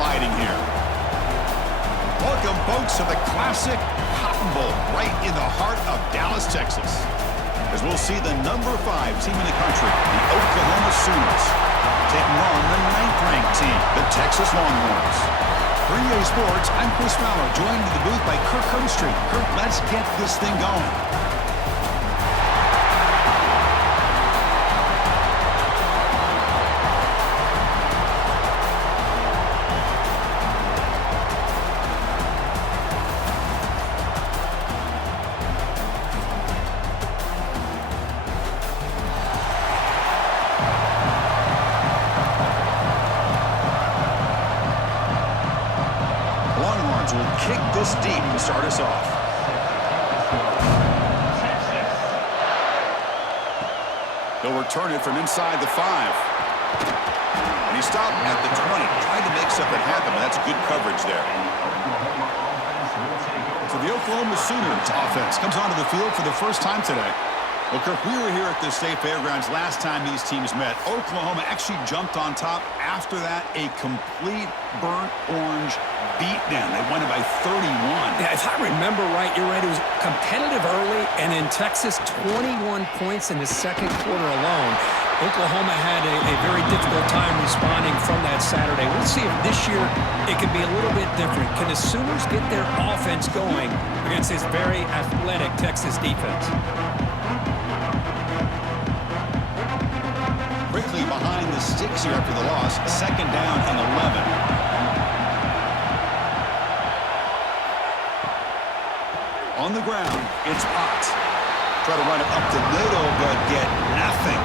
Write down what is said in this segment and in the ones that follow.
colliding here. Welcome, folks, to the classic Cotton Bowl right in the heart of Dallas, Texas. As we'll see the number 5 team in the country, the Oklahoma Sooners, taking on the 9th-ranked team, the Texas Longhorns. For EA Sports, I'm Chris Fowler, joined in the booth by Kirk Herbstreit. Kirk, let's get this thing going. Will kick this deep to start us off. He'll return it from inside the 5. And he stopped at the 20, trying to make something happen, but that's good coverage there. So the Oklahoma Sooners offense comes onto the field for the first time today. Well, Kirk, we were here at the State Fairgrounds last time these teams met. Oklahoma actually jumped on top. After that, a complete burnt orange beatdown. They won it by 31. Yeah, if I remember right, you're right. It was competitive early, and in Texas, 21 points in the second quarter alone. Oklahoma had a very difficult time responding from that Saturday. We'll see if this year it can be a little bit different. Can the Sooners get their offense going against this very athletic Texas defense? Quickly behind the sticks here after the loss. Second down and 11. On the ground, it's Potts. Try to run it up the middle, but get nothing.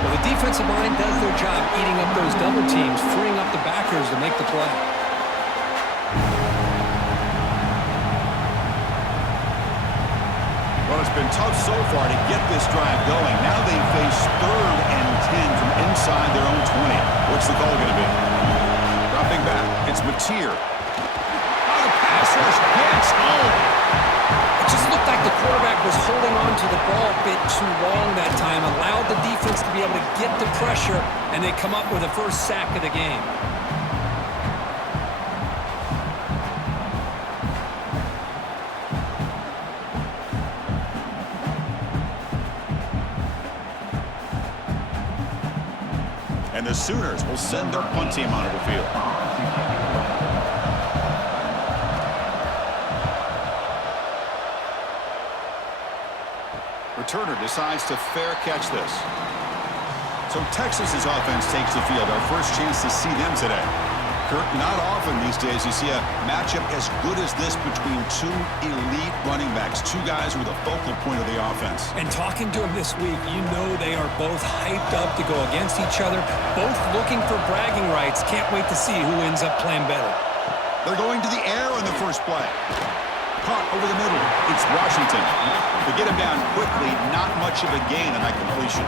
Well, the defensive line does their job eating up those double teams, freeing up the backers to make the play. Well, it's been tough so far to get this drive going. Now they face 3rd and 10 from inside their own 20. What's the call going to be? Dropping back, it's Mateer. Oh, the pass rush gets home. It just looked like the quarterback was holding on to the ball a bit too long that time, allowed the defense to be able to get the pressure, and they come up with the first sack of the game. And the Sooners will send their punt team onto the field. Returner decides to fair catch this. So Texas's offense takes the field. Our first chance to see them today. Kirk, not often these days you see a matchup as good as this between 2 elite running backs, 2 guys who are the focal point of the offense. And talking to them this week, you know they are both hyped up to go against each other, both looking for bragging rights. Can't wait to see who ends up playing better. They're going to the air on the first play. Caught over the middle. It's Washington. To get him down quickly, not much of a gain on that completion.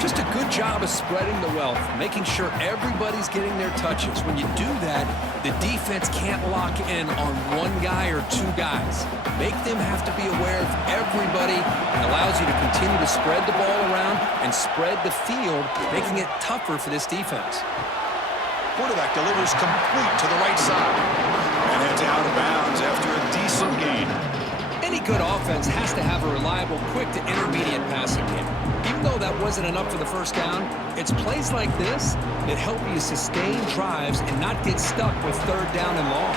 Just a good job of spreading the wealth, making sure everybody's getting their touches. When you do that, the defense can't lock in on 1 guy or 2 guys. Make them have to be aware of everybody, and allows you to continue to spread the ball around and spread the field, making it tougher for this defense. Quarterback delivers complete to the right side. And heads out of bounds after a decent gain. Any good offense has to have a reliable, quick to intermediate passing game. Even though that wasn't enough for the first down, it's plays like this that help you sustain drives and not get stuck with 3rd down and long.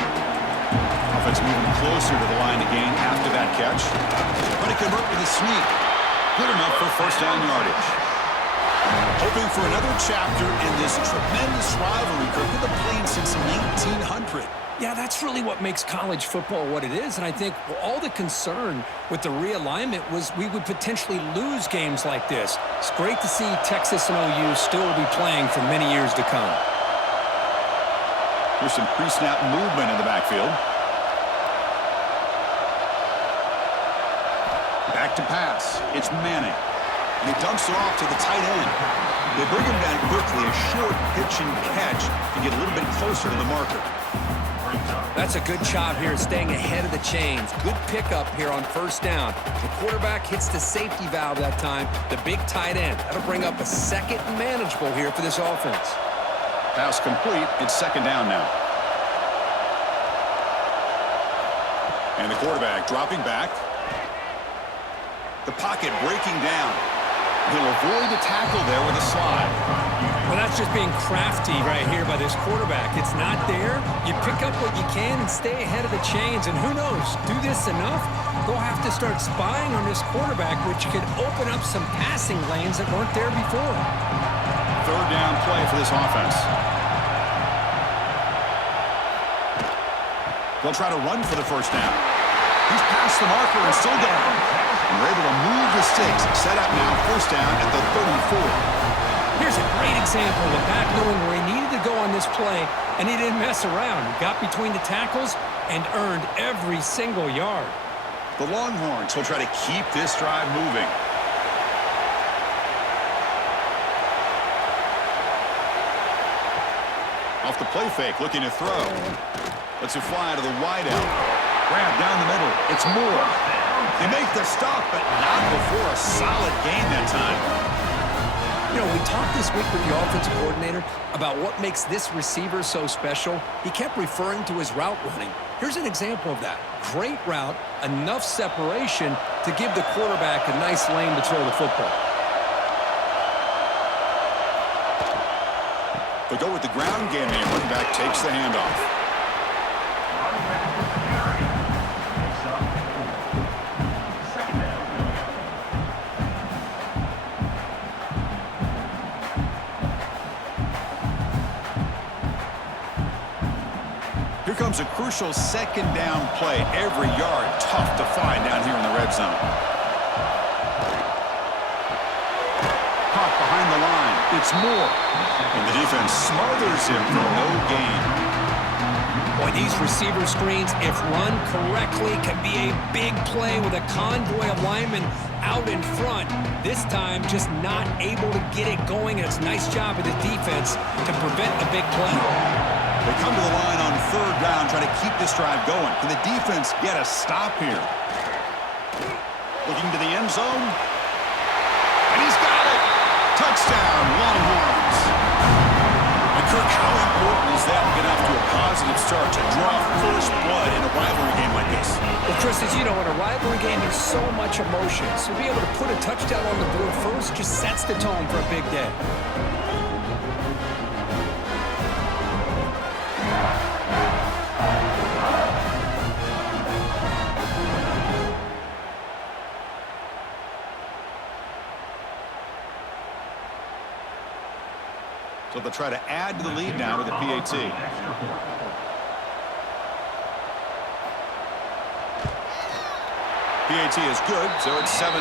Offense moving closer to the line to gain after that catch. But it convert with a sneak. Good enough for first down yardage. Hoping for another chapter in this tremendous rivalry that could have played since 1900. Yeah, that's really what makes college football what it is. And I think all the concern with the realignment was we would potentially lose games like this. It's great to see Texas and OU still be playing for many years to come. There's some pre-snap movement in the backfield. Back to pass. It's Manning. And he dumps it off to the tight end. They bring him down quickly, a short pitch and catch to get a little bit closer to the marker. That's a good job here, staying ahead of the chains. Good pickup here on first down. The quarterback hits the safety valve that time, the big tight end. That'll bring up a second and manageable here for this offense. Pass complete. It's second down now. And the quarterback dropping back. The pocket breaking down. He'll avoid the tackle there with a slide. Well, that's just being crafty right here by this quarterback. It's not there. You pick up what you can and stay ahead of the chains. And who knows, do this enough, they'll have to start spying on this quarterback, which could open up some passing lanes that weren't there before. Third down play for this offense. They'll try to run for the first down. He's past the marker and still down. And they're able to move the sticks. Set up now, first down at the 34. Here's a great example of a back knowing where he needed to go on this play, and he didn't mess around. He got between the tackles and earned every single yard. The Longhorns will try to keep this drive moving. Off the play fake, looking to throw. Lets it fly to the wideout. Grab down the middle. It's Moore. They make the stop, but not before a solid gain that time. You know, we talked this week with the offensive coordinator about what makes this receiver so special. He kept referring to his route running. Here's an example of that. Great route, enough separation to give the quarterback a nice lane to throw the football. They go with the ground game, and running back takes the handoff. Here comes a crucial second down play. Every yard tough to find down here in the red zone. Caught behind the line. It's Moore. And the defense smothers him for no gain. Boy, these receiver screens, if run correctly, can be a big play with a convoy of linemen out in front. This time, just not able to get it going. And it's a nice job of the defense to prevent a big play. They come to the line on third down, trying to keep this drive going. Can the defense get a stop here? Looking to the end zone. And he's got it! Touchdown, Longhorns! And Kirk, how important is that to get off to a positive start to draw first blood in a rivalry game like this? Well, Chris, as you know, in a rivalry game, there's so much emotion. So to be able to put a touchdown on the board first just sets the tone for a big day. So they'll try to add to the lead now with the PAT. PAT is good, so it's 7-0.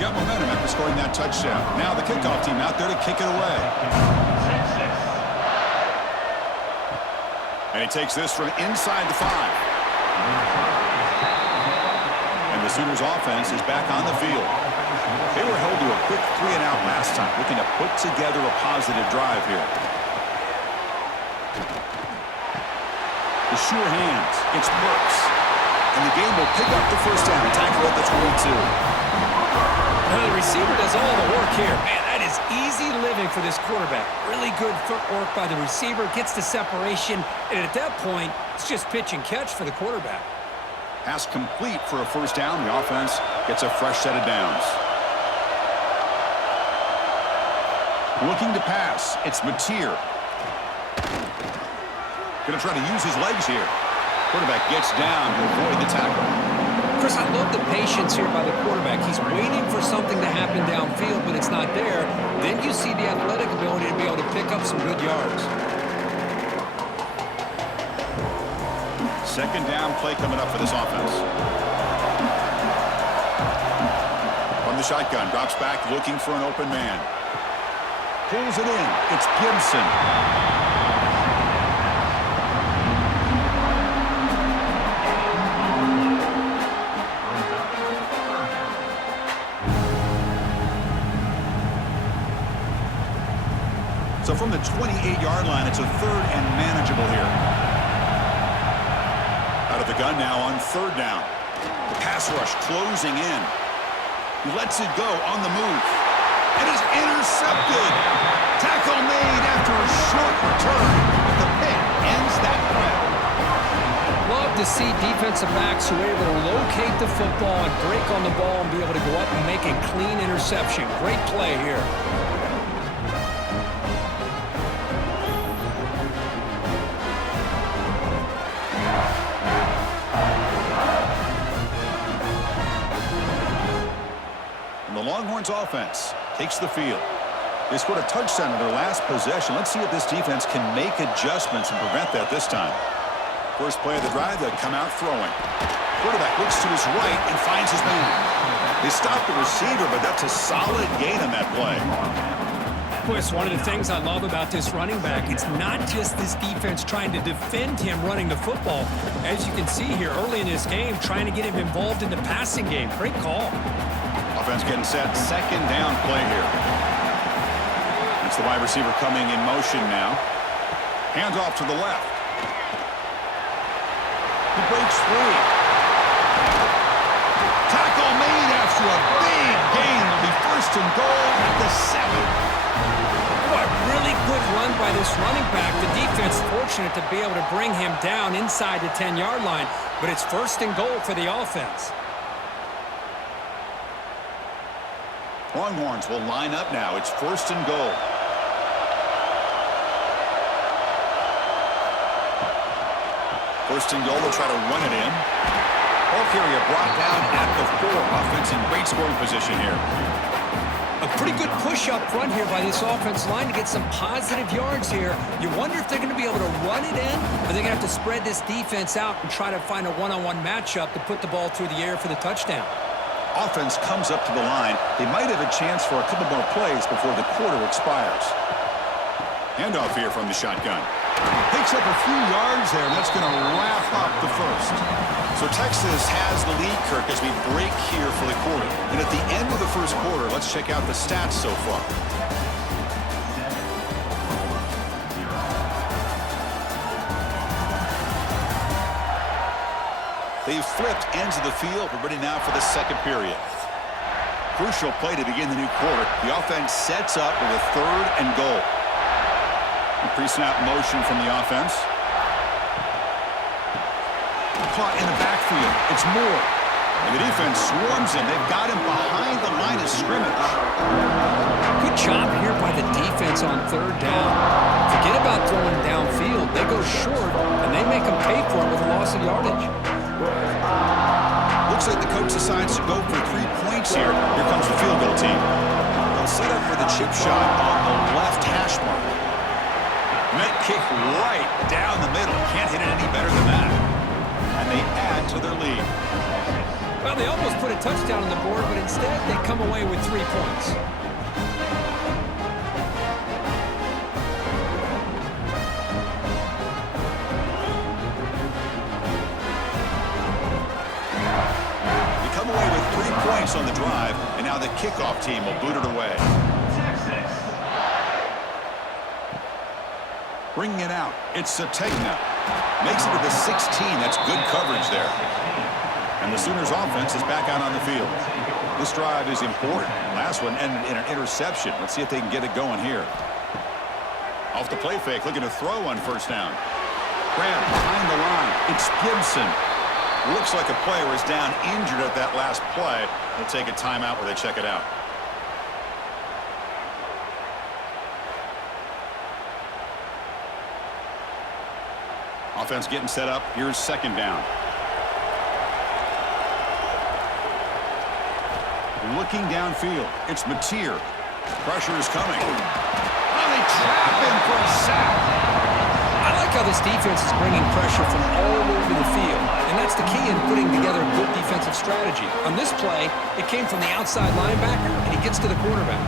Got momentum after scoring that touchdown. Now the kickoff team out there to kick it away. And he takes this from inside the 5. And the Sooners offense is back on the field. They were held to a quick 3-and-out last time, looking to put together a positive drive here. The sure hands. It's Brooks. And the game will pick up the first down. Tackle at the 22. Now the receiver does all the work here. Man, that is easy living for this quarterback. Really good footwork by the receiver. Gets the separation. And at that point, it's just pitch and catch for the quarterback. Pass complete for a first down. The offense gets a fresh set of downs. Looking to pass. It's Mateer. Going to try to use his legs here. Quarterback gets down to avoid the tackle. Chris, I love the patience here by the quarterback. He's waiting for something to happen downfield, but it's not there. Then you see the athletic ability to be able to pick up some good yards. Second down play coming up for this offense. From the shotgun, drops back, looking for an open man. Pulls it in. It's Gibson. So from the 28-yard line, it's a third and manageable here. Out of the gun now on third down. The pass rush closing in. He lets it go on the move. It is intercepted. Tackle made after a short return. But the pick ends that threat. Love to see defensive backs who are able to locate the football and break on the ball and be able to go up and make a clean interception. Great play here. And the Longhorns offense takes the field. They scored a touchdown in their last possession. Let's see if this defense can make adjustments and prevent that this time. First play of the drive, they come out throwing. Quarterback looks to his right and finds his man. They stop the receiver, but that's a solid gain on that play. Boy, it's one of the things I love about this running back. It's not just this defense trying to defend him running the football. As you can see here early in this game, trying to get him involved in the passing game. Great call. Offense getting set. Second down play here. It's the wide receiver coming in motion now. Hands off to the left. He breaks free. Tackle made after a big gain. It'll be first and goal at the 7. What a really good run by this running back. The defense fortunate to be able to bring him down inside the 10-yard line, but it's first and goal for the offense. Longhorns will line up now. It's first and goal. First and goal, they'll try to run it in. Ball carrier brought down at the 4. Offense in great scoring position here. A pretty good push up front here by this offense line to get some positive yards here. You wonder if they're going to be able to run it in, or they're going to have to spread this defense out and try to find a one-on-one matchup to put the ball through the air for the touchdown. Offense comes up to the line. They might have a chance for a couple more plays before the quarter expires. Handoff here from the shotgun. Picks up a few yards there, and that's going to wrap up the first. So Texas has the lead, Kirk, as we break here for the quarter. And at the end of the first quarter, let's check out the stats so far. They've flipped ends of the field. We're ready now for the second period. Crucial play to begin the new quarter. The offense sets up with a third and goal. Pre-snap motion from the offense. Caught in the backfield. It's Moore. And the defense swarms him. They've got him behind the line of scrimmage. Good job here by the defense on third down. Forget about throwing downfield. They go short, and they make them pay for it with a loss of yardage. Looks like the coach decides to go for 3 points here. Here comes the field goal team. They'll set up for the chip shot on the left hash mark. Net kick right down the middle. Can't hit it any better than that. And they add to their lead. Well, they almost put a touchdown on the board, but instead they come away with 3 points. They come away with 3 points on the drive, and now the kickoff team will boot it away. Bringing it out, it's Sategna. Makes it to the 16. That's good coverage there. And the Sooners offense is back out on the field. This drive is important. Last one ended in an interception. Let's see if they can get it going here. Off the play fake, looking to throw on first down. Graham behind the line. It's Gibson. Looks like a player is down injured at that last play. They'll take a timeout where they check it out. Offense getting set up. Here's second down. Looking downfield. It's Mateer. Pressure is coming. Oh, they trap him for a sack. I like how this defense is bringing pressure from all over the field, and that's the key in putting together a good defensive strategy. On this play, it came from the outside linebacker, and he gets to the quarterback.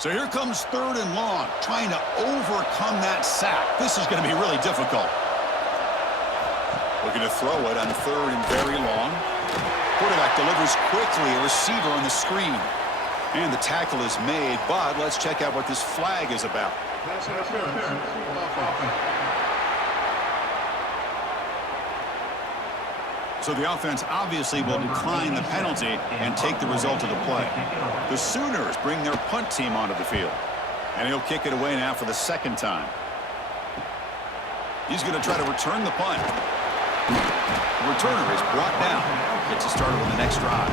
So here comes third and long, trying to overcome that sack. This is going to be really difficult. Looking to throw it on third and very long. quarterback delivers quickly, a receiver on the screen. And the tackle is made, but let's check out what this flag is about. So the offense obviously will decline the penalty and take the result of the play. The Sooners bring their punt team onto the field. And he'll kick it away now for the second time. He's going to try to return the punt. The returner is brought down. Gets us started on the next drive.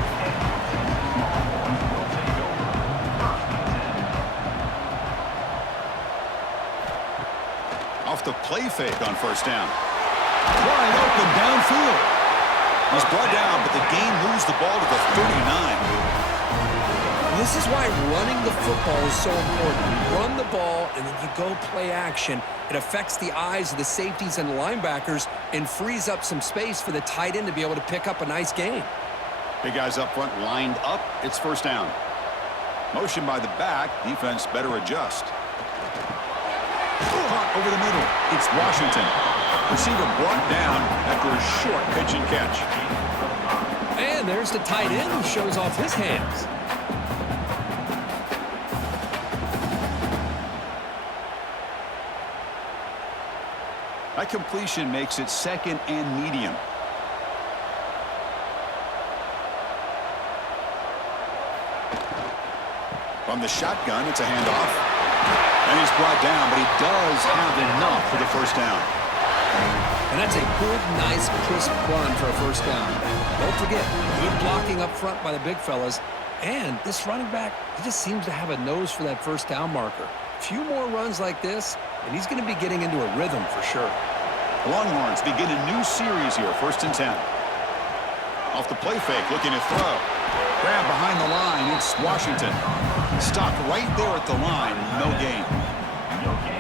Off the play fake on first down. Wide open downfield. He's brought down, but the game moves the ball to the 39. This is why running the football is so important. You run the ball, and then you go play action. It affects the eyes of the safeties and linebackers and frees up some space for the tight end to be able to pick up a nice gain. Big guys up front lined up. It's first down. Motion by the back. Defense better adjust. Caught over the middle. It's Washington. Receiver brought down after a short pitch and catch. And there's the tight end who shows off his hands. That completion makes it second and medium. From the shotgun, it's a handoff. And he's brought down, but he does have enough for the first down. And that's a good, nice, crisp run for a first down. Don't forget, good blocking up front by the big fellas. And this running back, he just seems to have a nose for that first down marker. A few more runs like this, and he's going to be getting into a rhythm for sure. The Longhorns begin a new series here, 1st and 10. Off the play fake, looking to throw. Grab behind the line, it's Washington. Stopped right there at the line, no gain.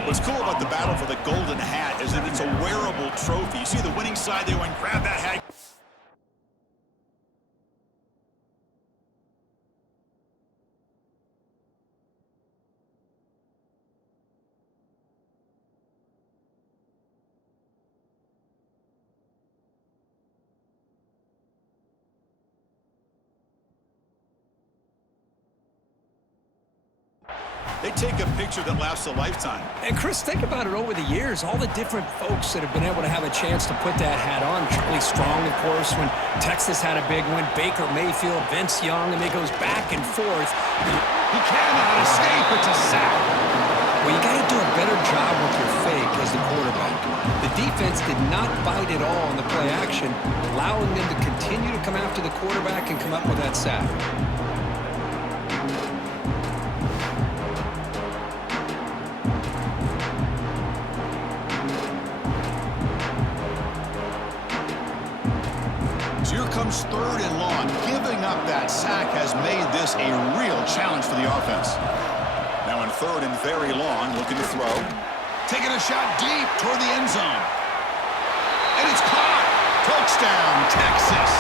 What's cool about the battle for the golden hat is that it's a wearable trophy. You see the winning side there, and grab that hat. They take a picture that lasts a lifetime. And Chris, think about it over the years, all the different folks that have been able to have a chance to put that hat on. Charlie Strong, of course, when Texas had a big one. Baker Mayfield, Vince Young, and it goes back and forth. He cannot escape. It's a sack. Well, you got to do a better job with your fake as the quarterback. The defense did not bite at all on the play action, allowing them to continue to come after the quarterback and come up with that sack. Here comes 3rd and long. Giving up that sack has made this a real challenge for the offense. Now in 3rd and very long, looking to throw. Taking a shot deep toward the end zone. And it's caught. Touchdown, Texas.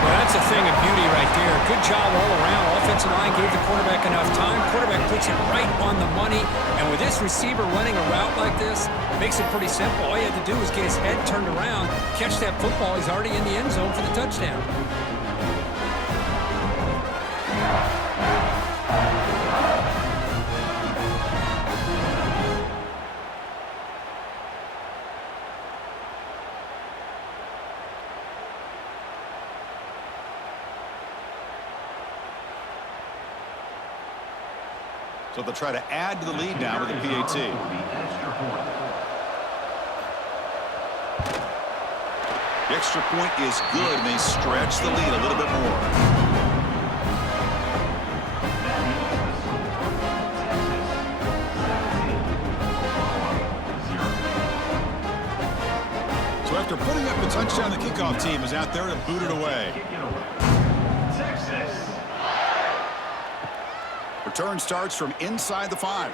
Well, that's a thing of beauty right there. Good job all around. Offensive line gave the quarterback enough time. Quarterback puts it right on the money. And with this receiver running a route like this, makes it pretty simple. All you have to do is get his head turned around, catch that football. He's already in the end zone for the touchdown. So they'll try to add to the lead now with the PAT. The extra point is good, and they stretch the lead a little bit more. So after putting up the touchdown, the kickoff team is out there to boot it away. Return starts from inside the 5.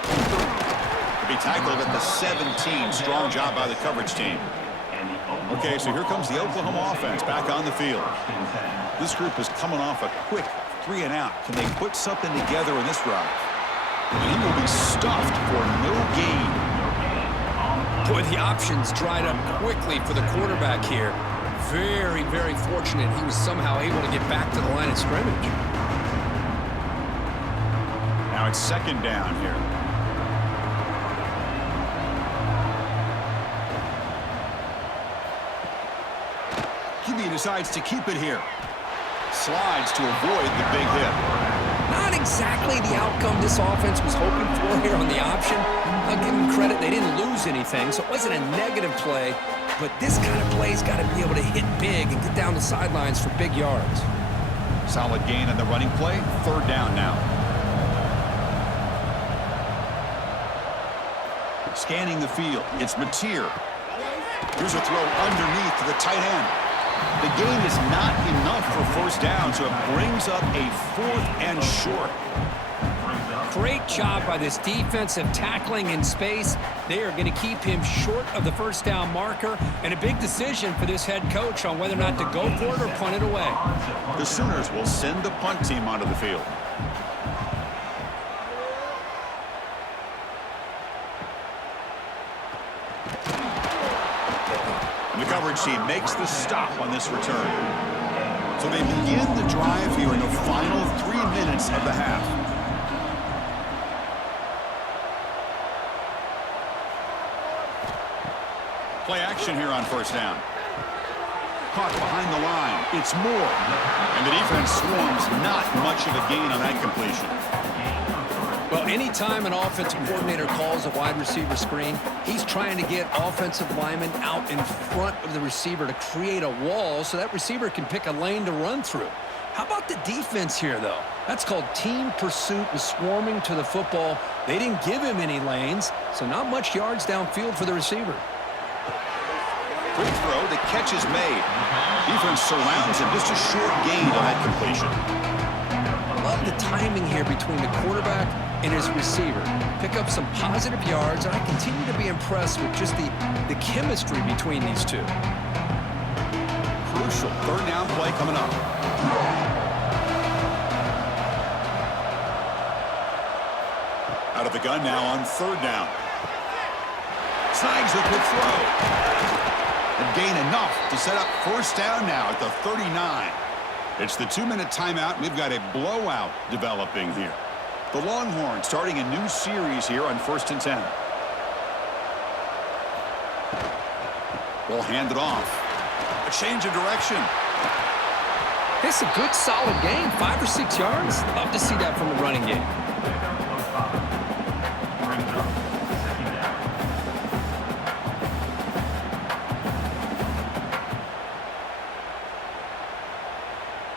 To be tackled at the 17. Strong job by the coverage team. Okay, so here comes the Oklahoma offense back on the field. This group is coming off a quick 3 and out. Can they put something together in this drive? And he will be stuffed for no gain. Boy, the options dried up quickly for the quarterback here. Very, very fortunate he was somehow able to get back to the line of scrimmage. Now it's second down here. QB decides to keep it here. Slides to avoid the big hit. Not exactly the outcome this offense was hoping for here on the option. I'll give them credit, they didn't lose anything, so it wasn't a negative play, but this kind of play's got to be able to hit big and get down the sidelines for big yards. Solid gain on the running play. Third down now. Scanning the field. It's Mateer. Here's a throw underneath to the tight end. The gain is not enough for first down, so it brings up a 4th and short. Great job by this defensive tackling in space. They are going to keep him short of the first down marker, and a big decision for this head coach on whether or not to go for it or punt it away. The Sooners will send the punt team onto the field. And the coverage team makes the stop on this return. So they begin the drive here in the final 3 minutes of the half. Play action here on first down. Caught behind the line. It's Moore. And the defense swarms. Not much of a gain on that completion. Well, anytime an offensive coordinator calls a wide receiver screen, he's trying to get offensive linemen out in front of the receiver to create a wall so that receiver can pick a lane to run through. How about the defense here, though? That's called team pursuit and swarming to the football. They didn't give him any lanes, so not much yards downfield for the receiver. Quick throw, the catch is made. Defense surrounds him, just a short gain on that completion. I love the timing here between the quarterback and his receiver. Pick up some positive yards, and I continue to be impressed with just the chemistry between these two. Crucial third down play coming up. Out of the gun now on third down. Snags the quick throw. And gain enough to set up first down now at the 39. It's the 2-minute timeout. We've got a blowout developing here. The Longhorns starting a new series here on 1st and 10. We'll hand it off. A change of direction. It's a good, solid game. 5 or 6 yards. Love to see that from the running game.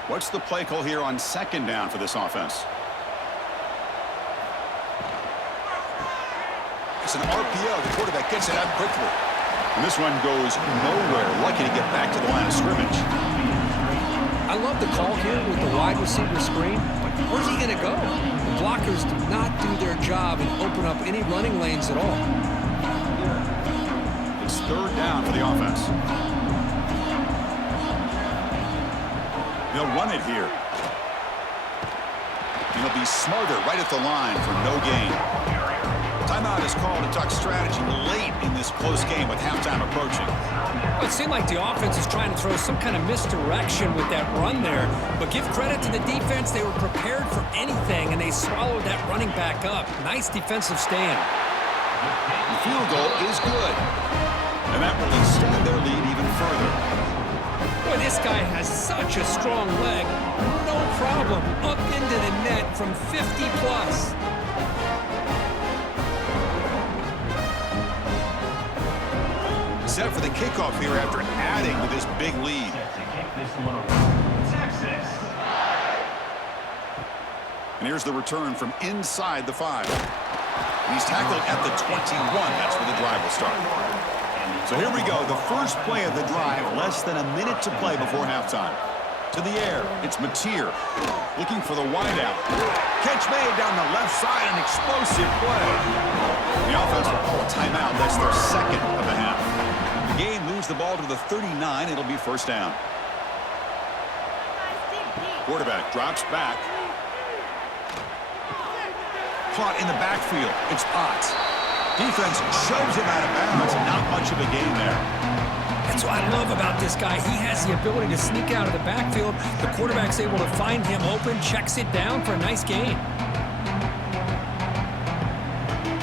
What's the play call here on second down for this offense? It's an RPO. The quarterback gets it out quickly. And this one goes nowhere. Lucky to get back to the line of scrimmage. I love the call here with the wide receiver screen. But where's he going to go? The blockers did not do their job and open up any running lanes at all. It's third down for the offense. They'll run it here. And he'll be smarter right at the line for no gain. Timeout is called to talk strategy late in this close game with halftime approaching. Well, it seemed like the offense is trying to throw some kind of misdirection with that run there. But give credit to the defense. They were prepared for anything, and they swallowed that running back up. Nice defensive stand. The field goal is good. And that will extend their lead even further. Boy, this guy has such a strong leg. No problem. Up into the net from 50 plus. Set for the kickoff here after adding to this big lead. And here's the return from inside the 5. He's tackled at the 21. That's where the drive will start. So here we go, the first play of the drive, less than a minute to play before halftime. To the air, it's Mateer, looking for the wideout. Catch made down the left side, an explosive play. The offense will call a timeout. That's their second of the half. The game moves the ball to the 39. It'll be first down. Quarterback drops back. Caught in the backfield. It's Potts. Defense shoves him out of bounds. Not much of a gain there. That's what I love about this guy. He has the ability to sneak out of the backfield. The quarterback's able to find him open, checks it down for a nice gain.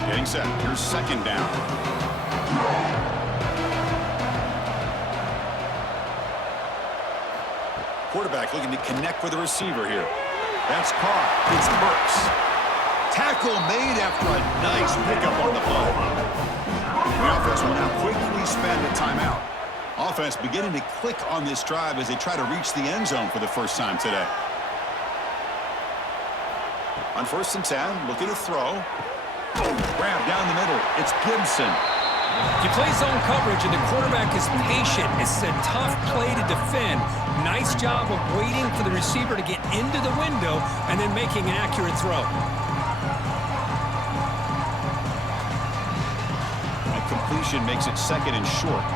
Getting set. Here's second down. Quarterback looking to connect with the receiver here. That's caught. It's Burks. Tackle made after a nice pickup on the play. The offense will now quickly spend a timeout. Offense beginning to click on this drive as they try to reach the end zone for the first time today. On 1st and 10, looking to throw. Grab down the middle. It's Gibson. You play zone coverage and the quarterback is patient. It's a tough play to defend. Nice job of waiting for the receiver to get into the window and then making an accurate throw. And completion makes it second and short.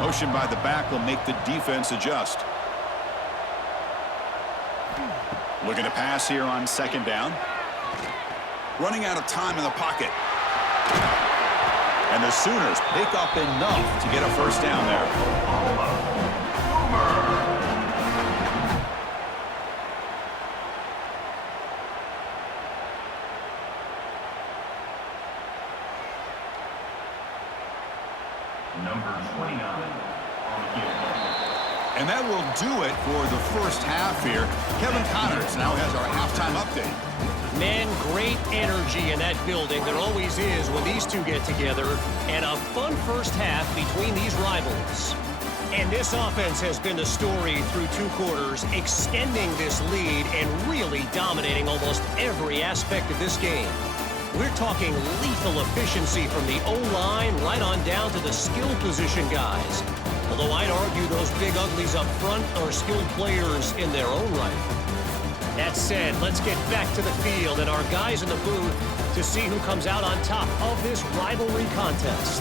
Motion by the back will make the defense adjust. Looking to pass here on second down. Running out of time in the pocket. And the Sooners pick up enough to get a first down there. Number 29 on the field. And that will do it for the first half here. Kevin Connors now has our halftime update. Man, great energy in that building. There always is when these two get together. And a fun first half between these rivals. And this offense has been the story through 2 quarters, extending this lead and really dominating almost every aspect of this game. We're talking lethal efficiency from the O-line right on down to the skill position guys. Although I'd argue those big uglies up front are skilled players in their own right. That said, let's get back to the field and our guys in the booth to see who comes out on top of this rivalry contest.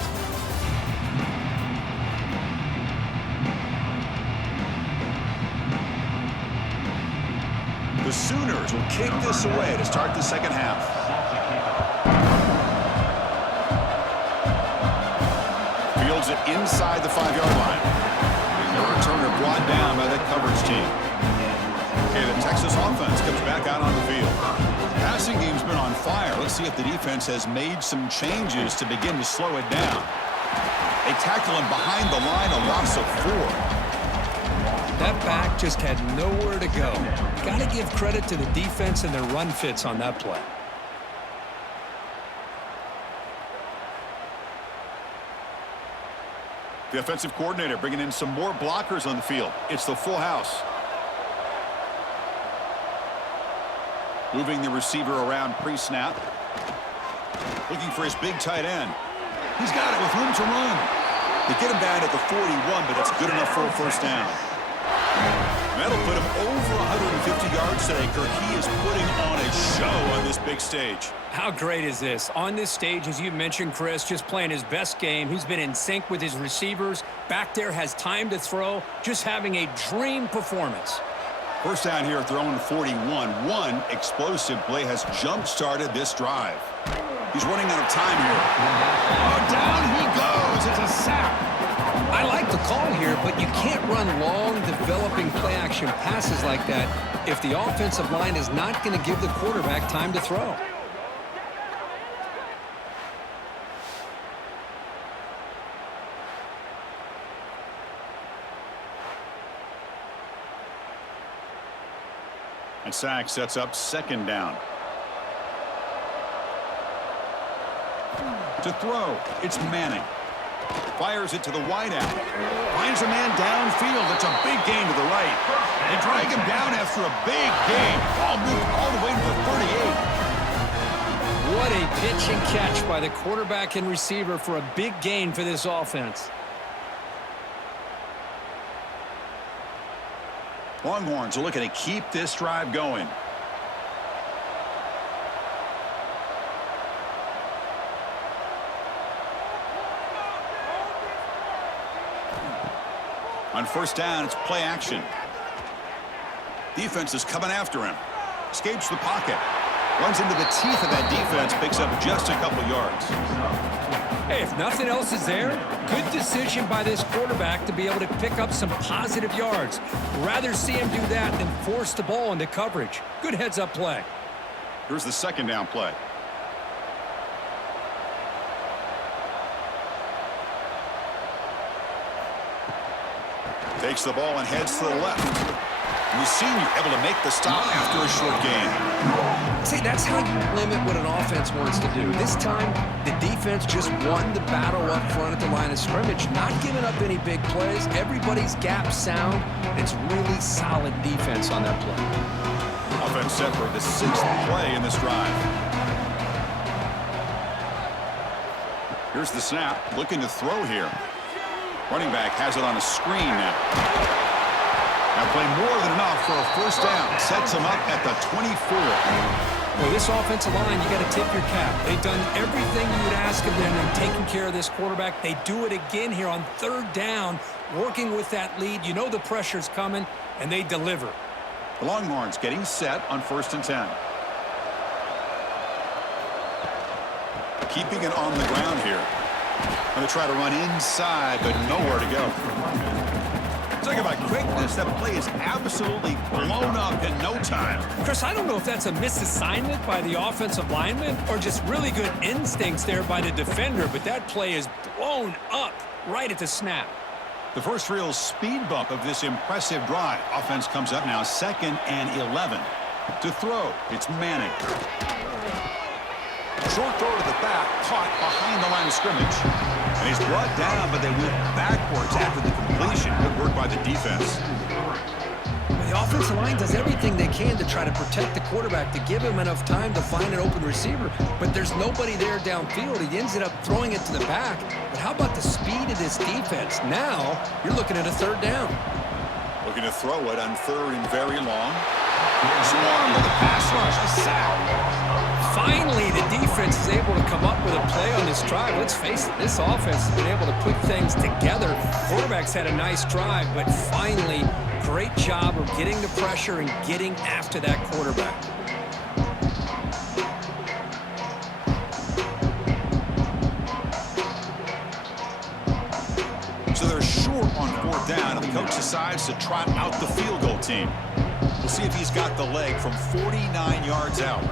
The Sooners will kick this away to start the second half. Fields it inside the 5-yard line. And the returner brought down by that coverage team. Okay, the Texas offense comes back out on the field. Passing game's been on fire. Let's see if the defense has made some changes to begin to slow it down. They tackle him behind the line, a loss of 4. That back just had nowhere to go. Got to give credit to the defense and their run fits on that play. The offensive coordinator bringing in some more blockers on the field. It's the full house. Moving the receiver around pre-snap. Looking for his big tight end. He's got it with room to run. They get him down at the 41, but it's good enough for a first down. That'll put him over 150 yards today. Kirk, he is putting on a show on this big stage. How great is this? On this stage, as you mentioned, Chris, just playing his best game. He's been in sync with his receivers. Back there, has time to throw. Just having a dream performance. First down here, throwing 41. One explosive play has jump-started this drive. He's running out of time here. Oh, down he goes. It's a sack. I like the call here, but you can't run long, developing play-action passes like that if the offensive line is not going to give the quarterback time to throw. And sack sets up second down. To throw, it's Manning. Fires it to the wideout. Finds a man downfield. It's a big gain to the right. They drag him down after a big gain. Ball moved all the way to the 38. What a pitch and catch by the quarterback and receiver for a big gain for this offense. Longhorns are looking to keep this drive going. On first down, it's play action. Defense is coming after him. Escapes the pocket. Runs into the teeth of that defense. Picks up just a couple yards. Hey, if nothing else is there, good decision by this quarterback to be able to pick up some positive yards. Rather see him do that than force the ball into coverage. Good heads-up play. Here's the second down play. Takes the ball and heads to the left. And the senior able to make the stop after a short gain. See, that's how you limit what an offense wants to do. This time, the defense just won the battle up front at the line of scrimmage, not giving up any big plays. Everybody's gap sound. It's really solid defense on that play. Offense set for the 6th play in this drive. Here's the snap. Looking to throw here. Running back has it on a screen now. Now play more than enough for a first down. Sets him up at the 24. Well, this offensive line, you got to tip your cap. They've done everything you would ask of them in taking care of this quarterback. They do it again here on 3rd down, working with that lead. You know the pressure's coming, and they deliver. The Longhorns getting set on 1st and 10. Keeping it on the ground here. Going to try to run inside, but nowhere to go. Talking about quickness, that play is absolutely blown up in no time. Chris, I don't know if that's a misassignment by the offensive lineman or just really good instincts there by the defender, but that play is blown up right at the snap. The first real speed bump of this impressive drive. Offense comes up now 2nd and 11. To throw, it's Manning. Short throw to the back, caught behind the line of scrimmage. And he's brought down, but they went backwards after the completion. Good work by the defense. The offensive line does everything they can to try to protect the quarterback, to give him enough time to find an open receiver. But there's nobody there downfield. He ends up throwing it to the back. But how about the speed of this defense? Now you're looking at a 3rd down. Looking to throw it on 3rd and very long. Swarm with a pass rush, a sack. Finally, the defense is able to come up with a play on this drive. Let's face it, this offense has been able to put things together. Quarterback's had a nice drive, but finally, great job of getting the pressure and getting after that quarterback. So they're short on 4th down, and the coach decides to trot out the field goal team. We'll see if he's got the leg from 49 yards out.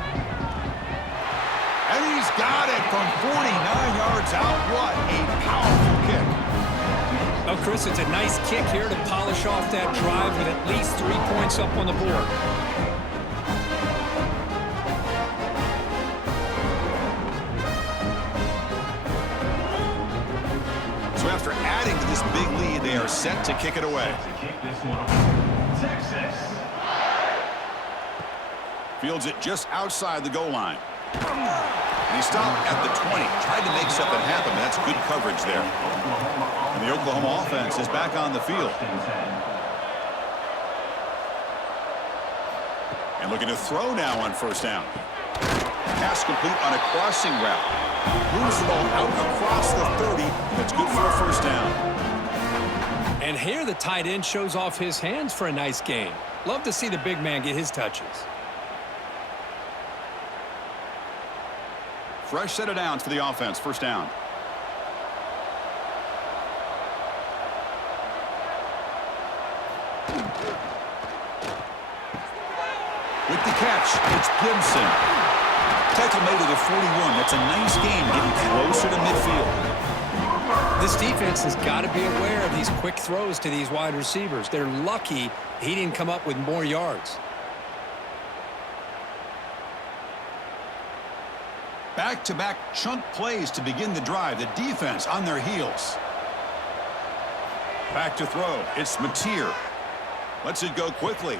And he's got it from 49 yards out. What a powerful kick. Oh, Chris, it's a nice kick here to polish off that drive with at least 3 points up on the board. So after adding to this big lead, they are set to kick it away. Fields it just outside the goal line. And he stopped at the 20. Tried to make something happen, but that's good coverage there. And the Oklahoma offense is back on the field. And looking to throw now on 1st down. Pass complete on a crossing route. Moves the ball out across the 30. That's good for a 1st down. And here the tight end shows off his hands for a nice gain. Love to see the big man get his touches. Fresh set of downs for the offense. 1st down. With the catch, it's Gibson. Tackle made to the 41. That's a nice game, getting closer to midfield. This defense has got to be aware of these quick throws to these wide receivers. They're lucky he didn't come up with more yards. Back-to-back chunk plays to begin the drive. The defense on their heels. Back to throw. It's Mateer. Lets it go quickly.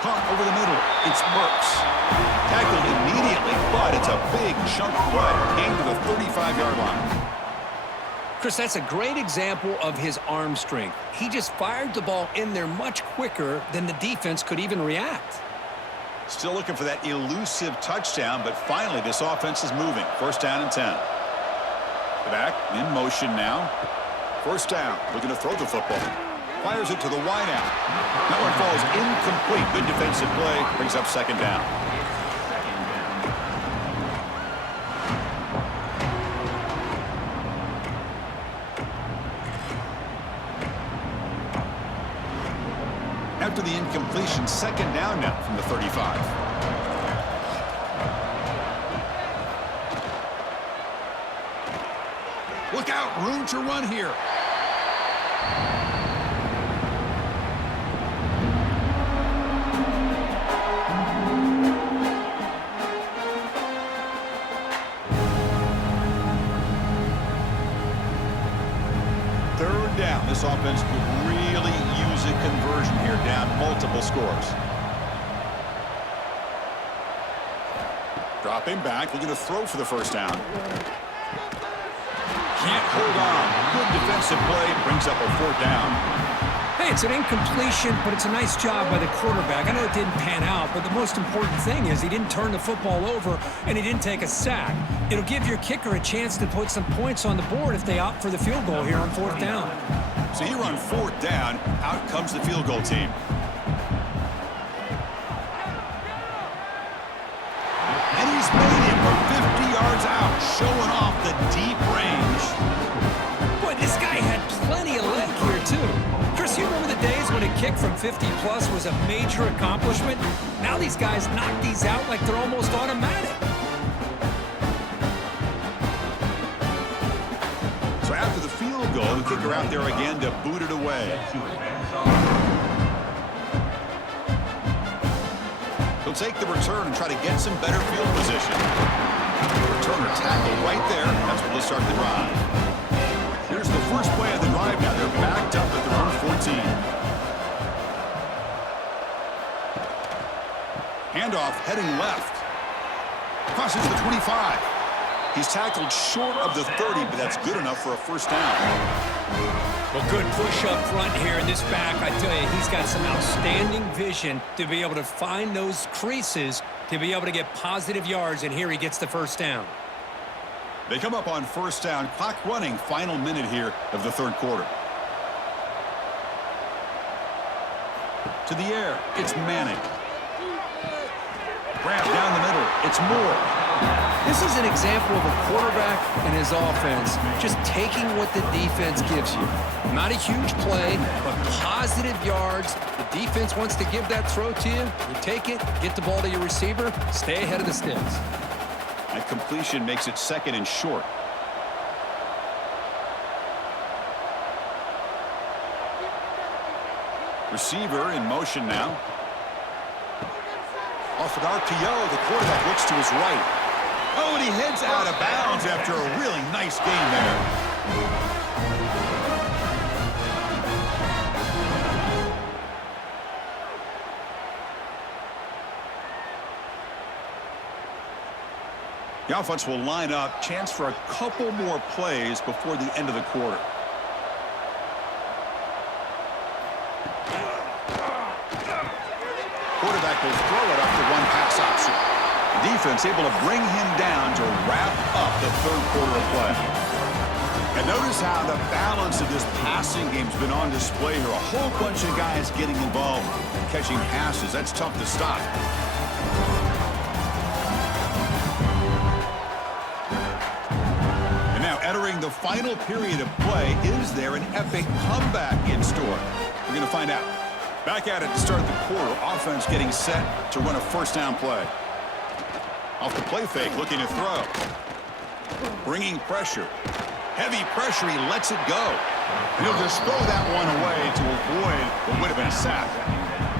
Caught over the middle. It's Burks. Tackled immediately, but it's a big chunk play. Came to the 35-yard line. Chris, that's a great example of his arm strength. He just fired the ball in there much quicker than the defense could even react. Still looking for that elusive touchdown, but finally this offense is moving. 1st down and 10. Back in motion now. 1st down, looking to throw the football. Fires it to the wideout. That one falls incomplete. Good defensive play. Brings up 2nd down. after the incompletion, second down now from the 35. Look out, room to run here. Third down. This offense could really use a conversion here, down multiple scores. Dropping back, looking to throw for the first down. Can't hold on. Good defensive play, brings up a fourth down. Hey, it's an incompletion, but it's a nice job by the quarterback. I know it didn't pan out, but the most important thing is he didn't turn the football over and he didn't take a sack. It'll give your kicker a chance to put some points on the board if they opt for the field goal here on fourth down. So here on fourth down, out comes the field goal team. And he's made it from 50 yards out, showing off the deep range. Boy, this guy had plenty of leg here, too. Chris, you remember the days when a kick from 50-plus was a major accomplishment? Now these guys knock these out like they're almost automatic. So after the field goal, the kicker out there again to boot it away. He'll take the return and try to get some better field position. Returner tackle right there. That's what will start the drive. Here's the first play of the drive now. They're backed up at their own 14. Handoff heading left. Crosses the 25. He's tackled short of the 30, but that's good enough for a first down. Well, good push up front here in this back. I tell you, he's got some outstanding vision to be able to find those creases, to be able to get positive yards, and here he gets the first down. They come up on first down, clock running, final minute here of the third quarter. To the air, it's Manning. Grab down the middle, it's Moore. This is an example of a quarterback and his offense just taking what the defense gives you. Not a huge play, but positive yards. The defense wants to give that throw to you. You take it, get the ball to your receiver, stay ahead of the sticks. That completion makes it second and short. Receiver in motion now. Off an RPO, the quarterback looks to his right. Oh, and he heads out of bounds after a really nice game there. The offense will line up. Chance for a couple more plays before the end of the quarter. Quarterback will throw it off the one pass option. The defense able to bring him down to wrap up the third quarter of play. And notice how the balance of this passing game's been on display here. A whole bunch of guys getting involved catching passes. That's tough to stop. And now entering the final period of play, is there an epic comeback in store? We're going to find out. Back at it to start the quarter. Offense getting set to run a first down play. Off the play fake, looking to throw. Bringing pressure. Heavy pressure, he lets it go. And he'll just throw that one away to avoid what would have been a sack.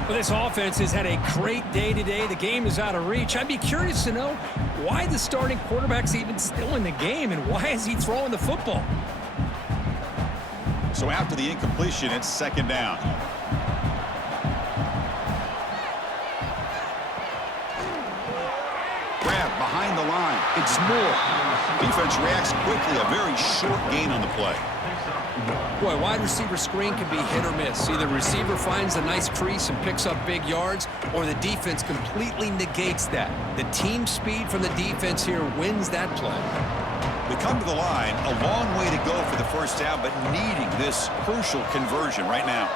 Well, this offense has had a great day today. The game is out of reach. I'd be curious to know why the starting quarterback's even still in the game and why is he throwing the football? So after the incompletion, it's second down. Grab behind the line. It's Moore. Defense reacts quickly. A very short gain on the play. Boy, wide receiver screen can be hit or miss. Either receiver finds a nice crease and picks up big yards, or the defense completely negates that. The team speed from the defense here wins that play. They come to the line, a long way to go for the first down, but needing this crucial conversion right now.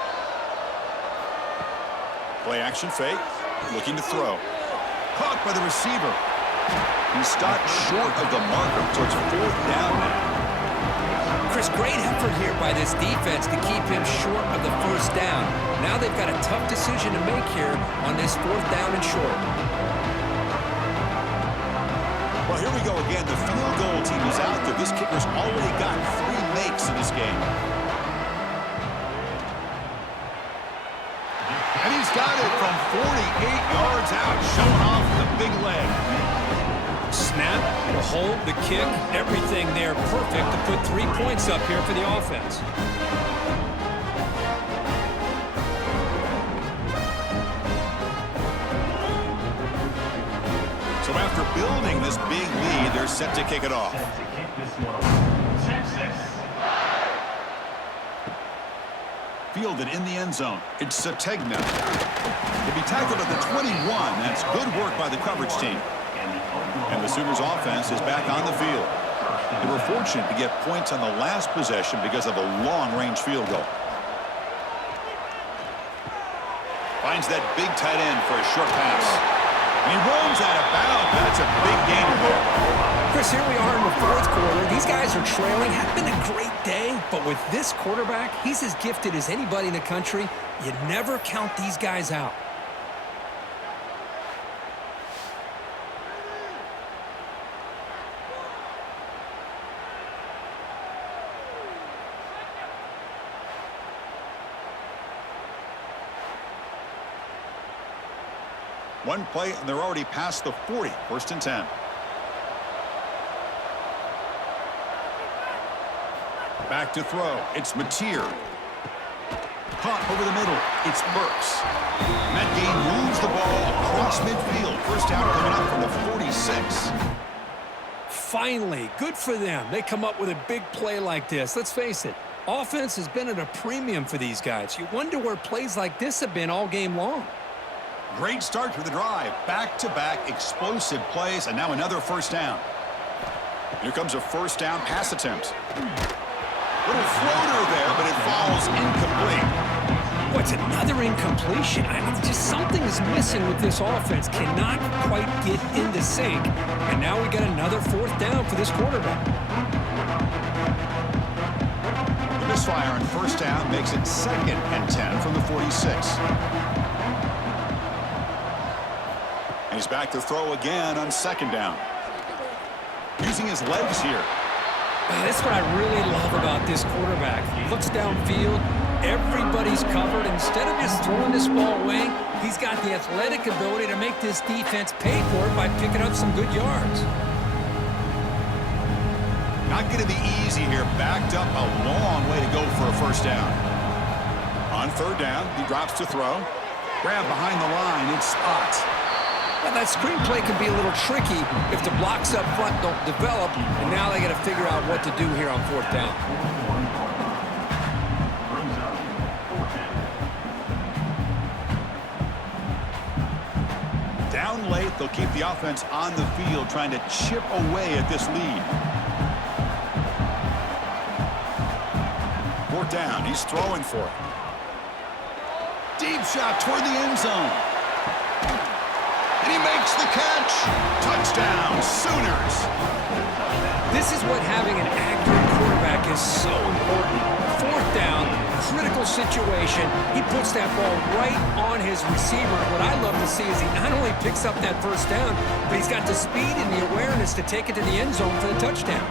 Play action fake, looking to throw. Caught by the receiver. He stopped short of the marker, so it's fourth down now. Chris, was great effort here by this defense to keep him short of the first down. Now they've got a tough decision to make here on this 4th down and short. Well, here we go again. The field goal team is out there. This kicker's already got 3 makes in this game. And he's got it from 48 yards out, showing off the big leg. Snap, the hold, the kick, everything there perfect to put 3 points up here for the offense. So after building this big lead, they're set to kick it off. Set to kick this one off. Texas. Fielded in the end zone. It's Sategna. To be tackled at the 21. That's good work by the coverage team. And the Sooners offense is back on the field. They were fortunate to get points on the last possession because of a long-range field goal. Finds that big tight end for a short pass. And he runs out of bounds. That's a big gain there. Chris, here we are in the 4th quarter. These guys are trailing. Had been a great day, but with this quarterback, he's as gifted as anybody in the country. You never count these guys out. One play, and they're already past the 40. 1st and 10. Back to throw. It's Mateer. Caught over the middle. It's Burks. And that game moves the ball across midfield. First down coming up from the 46. Finally, good for them. They come up with a big play like this. Let's face it, offense has been at a premium for these guys. You wonder where plays like this have been all game long. Great start to the drive. Back-to-back explosive plays, and now another first down. Here comes a first down pass attempt. Little floater there, but it falls incomplete. What's another incompletion? Just something is missing with this offense. Cannot quite get into sync. And now we got another 4th down for this quarterback. The misfire on first down makes it 2nd and 10 from the 46. And he's back to throw again on 2nd down. Using his legs here. That's what I really love about this quarterback. He looks downfield, everybody's covered. Instead of just throwing this ball away, he's got the athletic ability to make this defense pay for it by picking up some good yards. Not going to be easy here. Backed up a long way to go for a first down. On 3rd down, he drops to throw. Grab behind the line, it's Spot. Well, that screenplay can be a little tricky if the blocks up front don't develop, and now they got to figure out what to do here on 4th down. Down late, they'll keep the offense on the field, trying to chip away at this lead. 4th down, he's throwing for it. Deep shot toward the end zone. And he makes the catch. Touchdown, Sooners. This is what having an accurate quarterback is so important. 4th down, critical situation. He puts that ball right on his receiver. What I love to see is he not only picks up that first down, but he's got the speed and the awareness to take it to the end zone for the touchdown.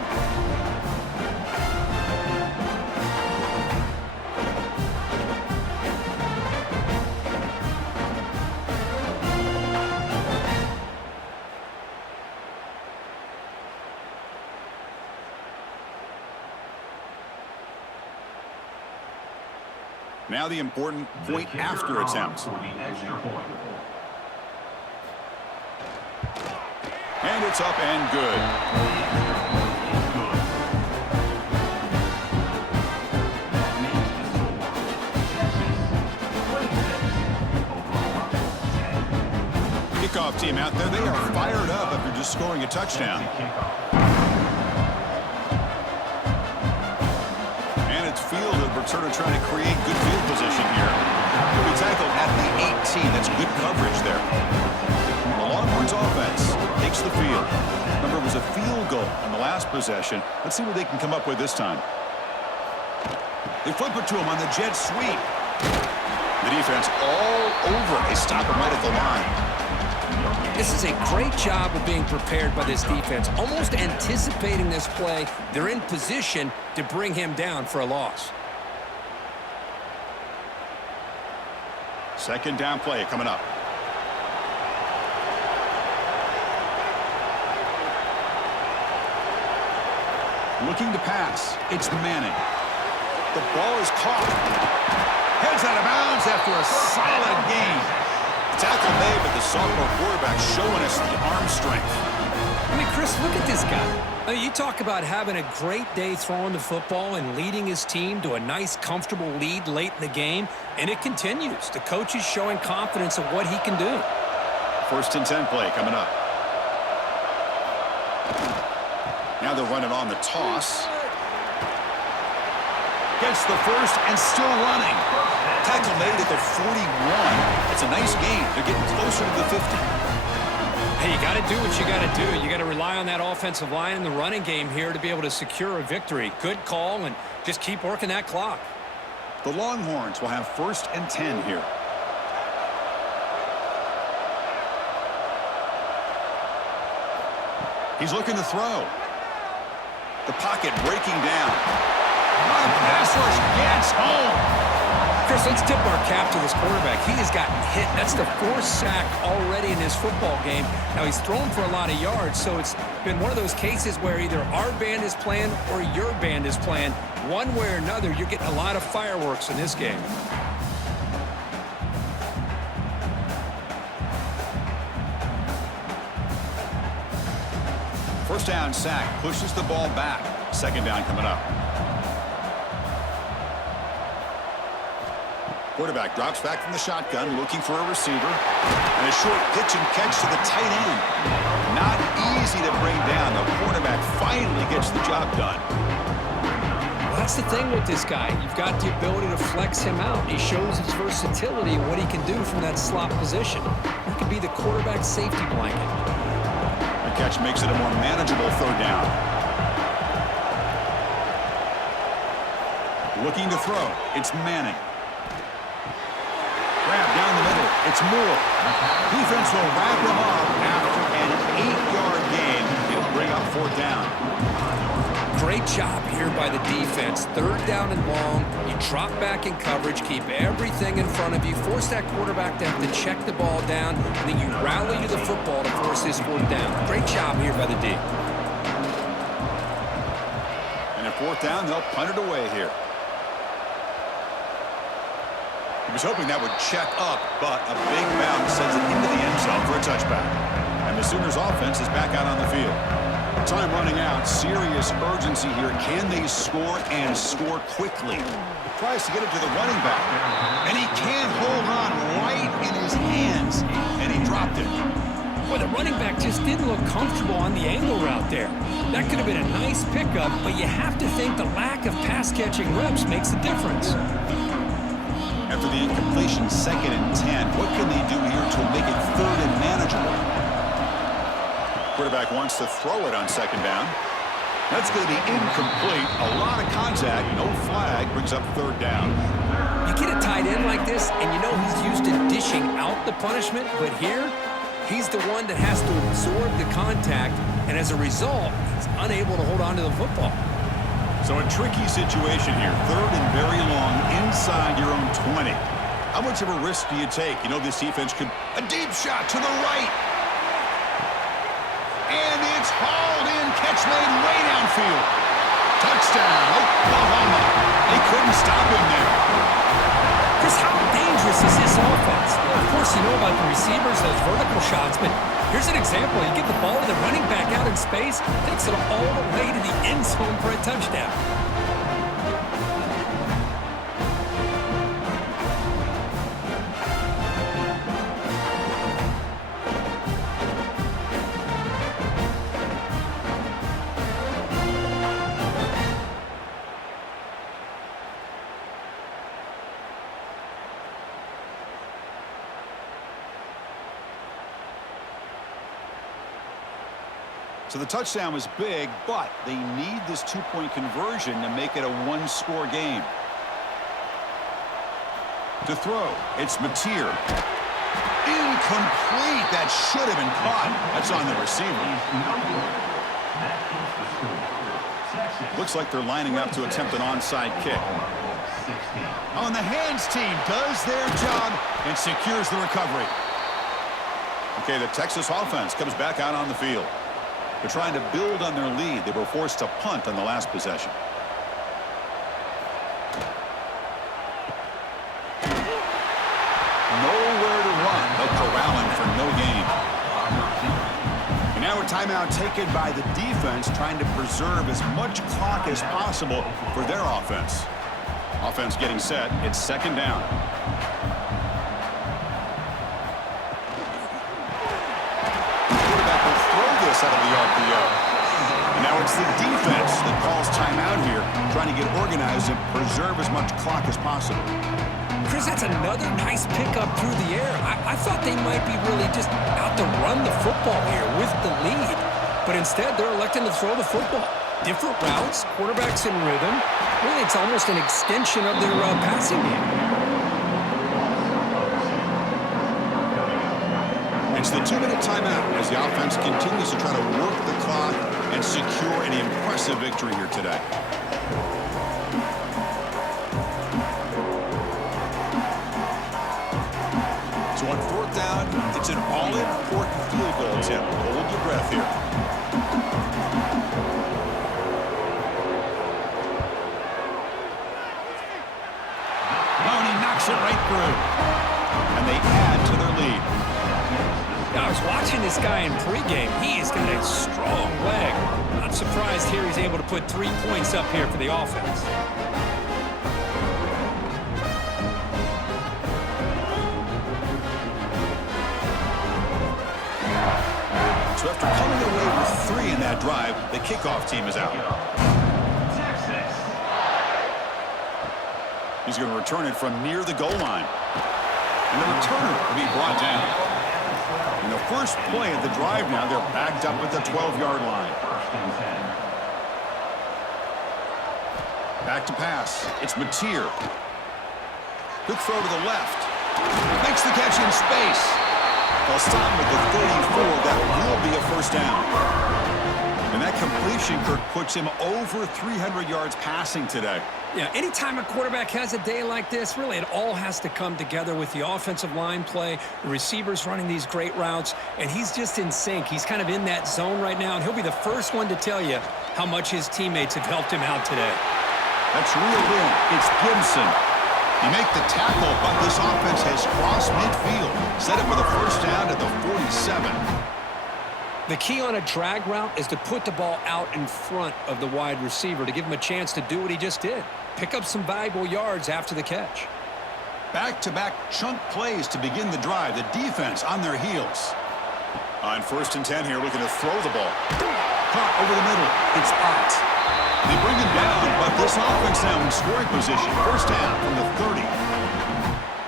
Now the important point after attempt. And it's up and good. Kickoff team out there, they are fired up after just scoring a touchdown. And it's fielded, but sort of trying to create good field position here. He'll be tackled at the 18. That's good coverage there. The Longhorns offense takes the field. Remember, it was a field goal on the last possession. Let's see what they can come up with this time. They flip it to him on the jet sweep. The defense all over it. They stop him right at the line. This is a great job of being prepared by this defense, almost anticipating this play. They're in position to bring him down for a loss. Second down play coming up. Looking to pass. It's Manning. The ball is caught. Heads out of bounds after a solid gain. Tackle made, but the sophomore quarterback showing us the arm strength. I mean, Chris, look at this guy. I mean, you talk about having a great day throwing the football and leading his team to a nice, comfortable lead late in the game, and it continues. The coach is showing confidence of what he can do. First and 10 play coming up. Now they're running on the toss. Gets the first and still running. Tackle made at the 41. It's a nice gain. They're getting closer to the 50. Hey, you got to do what you got to do. You got to rely on that offensive line in the running game here to be able to secure a victory. Good call, and just keep working that clock. The Longhorns will have first and 10 here. He's looking to throw. The pocket breaking down. Pass rush gets home. Chris, let's tip our cap to this quarterback. He has gotten hit. That's the fourth sack already in this football game. Now, he's thrown for a lot of yards, so it's been one of those cases where either our band is playing or your band is playing. One way or another, you're getting a lot of fireworks in this game. First down sack pushes the ball back. Second down coming up. Quarterback drops back from the shotgun, looking for a receiver. And a short pitch and catch to the tight end. Not easy to bring down. The quarterback finally gets the job done. Well, that's the thing with this guy. You've got the ability to flex him out. He shows his versatility and what he can do from that slot position. He could be the quarterback's safety blanket. The catch makes it a more manageable third down. Looking to throw. It's Manning. Grab down the middle. It's Moore. Defense will wrap him up after an 8-yard gain. It'll bring up fourth down. Great job here by the defense. Third down and long. You drop back in coverage, keep everything in front of you, force that quarterback to have to check the ball down, and then you rally to the football to force this fourth down. Great job here by the D. And at fourth down, they'll punt it away here. He was hoping that would check up, but a big bounce sends it into the end zone for a touchback. And the Sooners offense is back out on the field. Time running out. Serious urgency here. Can they score and score quickly? Tries to get it to the running back. And he can't hold on right in his hands. And he dropped it. Well, the running back just didn't look comfortable on the angle route there. That could have been a nice pickup, but you have to think the lack of pass-catching reps makes a difference. After the incompletion, second and 10. What can they do here to make it third and manageable? Quarterback wants to throw it on second down. That's going to be incomplete. A lot of contact. No flag. Brings up third down. You get a tight end like this, and you know he's used to dishing out the punishment, but here, he's the one that has to absorb the contact, and as a result, he's unable to hold on to the football. So a tricky situation here. Third and very long inside your own 20. How much of a risk do you take? You know this defense could... A deep shot to the right. And it's hauled in. Catch made way downfield. Touchdown, Oklahoma. They couldn't stop him there. Chris, how dangerous is this offense? Well, of course, you know about the receivers, those vertical shots, but here's an example. You give the ball to the running back out in space, takes it all the way to the end zone for a touchdown. So the touchdown was big, but they need this two-point conversion to make it a one-score game. To throw, it's Mateer. Incomplete. That should have been caught. That's on the receiver. Looks like they're lining up to attempt an onside kick. On the hands team does their job and secures the recovery. Okay, the Texas offense comes back out on the field. They're trying to build on their lead. They were forced to punt on the last possession. Nowhere to run. They'll corral him for no gain. And now a timeout taken by the defense, trying to preserve as much clock as possible for their offense. Offense getting set. It's second down. Quarterback will throw this out of the RPO. And now it's the defense that calls timeout here, trying to get organized and preserve as much clock as possible. Chris, that's another nice pickup through the air. I thought they might be really just out to run the football here with the lead. But instead, they're electing to throw the football. Different routes, quarterbacks in rhythm. Really, it's almost an extension of their passing game. It's the 2-minute timeout as the offense continues to try to work the clock and secure an impressive victory here today. So on fourth down, it's an all-important field goal attempt. Hold your breath here. Oh, and he knocks it right through. And they add to their lead. I was watching this guy in pregame. He has got a strong leg. Not surprised here he's able to put 3 points up here for the offense. So after coming away with 3 in that drive, the kickoff team is out. He's going to return it from near the goal line. And the returner will be brought down. In the first play of the drive now, they're backed up at the 12-yard line. Back to pass. It's Mateer. Quick throw to the left. Makes the catch in space. They'll stop him at the 34. That will be a first down. And that completion, Kirk, puts him over 300 yards passing today. Yeah, anytime a quarterback has a day like this, really it all has to come together with the offensive line play, the receivers running these great routes, and he's just in sync. He's kind of in that zone right now, and he'll be the first one to tell you how much his teammates have helped him out today. That's reeled in. It's Gibson. You make the tackle, but this offense has crossed midfield. Set up for the first down at the 47. The key on a drag route is to put the ball out in front of the wide receiver to give him a chance to do what he just did. Pick up some valuable yards after the catch. Back-to-back chunk plays to begin the drive. The defense on their heels. On 1st and 10 here, looking to throw the ball. Caught over the middle. It's out. They bring him down, but this offense now in scoring position. First down from the 30.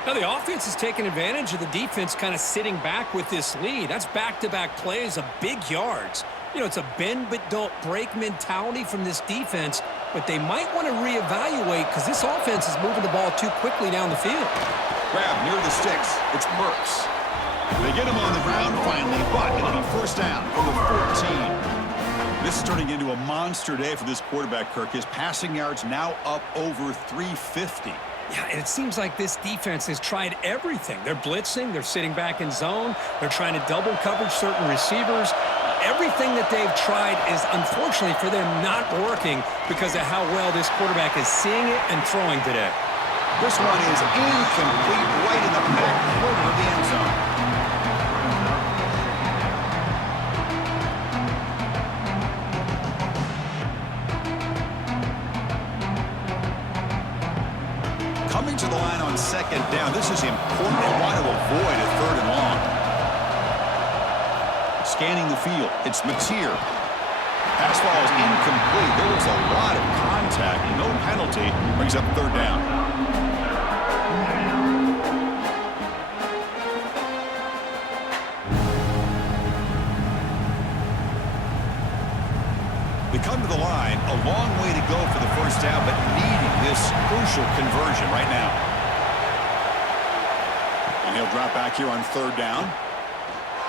Now, the offense is taking advantage of the defense kind of sitting back with this lead. That's back-to-back plays of big yards. You know, it's a bend-but-don't-break mentality from this defense, but they might want to reevaluate because this offense is moving the ball too quickly down the field. Grab near the sticks. It's Burks. They get him on the ground finally, but it'll be first down from the 14. This is turning into a monster day for this quarterback, Kirk. His passing yards now up over 350. Yeah, and it seems like this defense has tried everything. They're blitzing, they're sitting back in zone, they're trying to double coverage certain receivers. Everything that they've tried is, unfortunately for them, not working because of how well this quarterback is seeing it and throwing today. This one is incomplete right in the back corner of the end zone. Coming to the line on second down. This is important. They want to avoid a 3rd and long. Scanning the field. It's Mateer. Pass ball is incomplete. There was a lot of contact. No penalty. Brings up 3rd down. They come to the line. A long way to go for the first down, but needing this crucial conversion right now. He'll drop back here on 3rd down.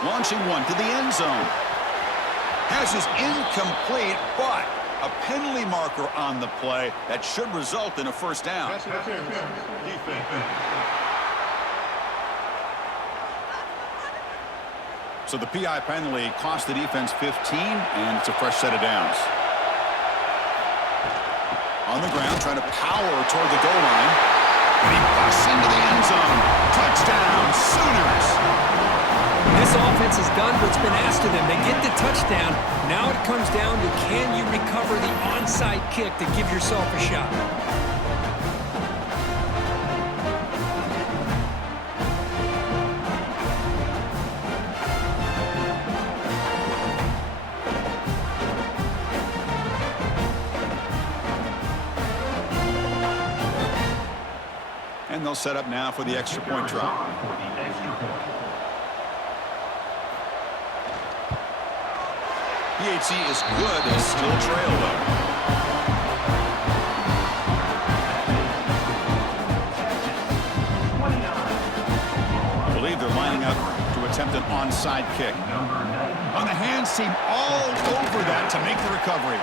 Launching one to the end zone. Passes incomplete, but a penalty marker on the play that should result in a 1st down. So the PI penalty cost the defense 15, and it's a fresh set of downs. On the ground, trying to power toward the goal line. And he busts into the end zone. Touchdown, Sooners! This offense has done what's been asked of them. They get the touchdown. Now it comes down to, can you recover the onside kick to give yourself a shot? And they'll set up now for the extra point drop. PHC is good. They still trail, though. I believe they're lining up to attempt an onside kick. On the hands team all over that to make the recovery.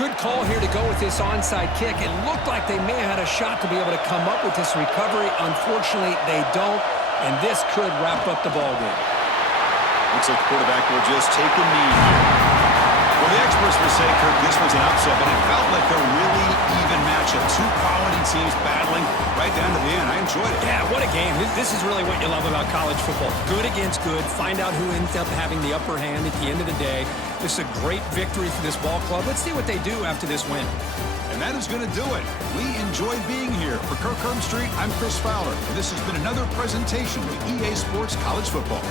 Good call here to go with this onside kick. It looked like they may have had a shot to be able to come up with this recovery. Unfortunately, they don't, and this could wrap up the ballgame. Looks like the quarterback will just take a knee here. Well, the experts would say, Kirk, this was an upset, but it felt like a really even matchup. 2 quality teams battling right down to the end. I enjoyed it. Yeah, what a game. This is really what you love about college football. Good against good. Find out who ends up having the upper hand at the end of the day. This is a great victory for this ball club. Let's see what they do after this win. And that is going to do it. We enjoyed being here. For Kirk Street, I'm Chris Fowler, and this has been another presentation of EA Sports College Football.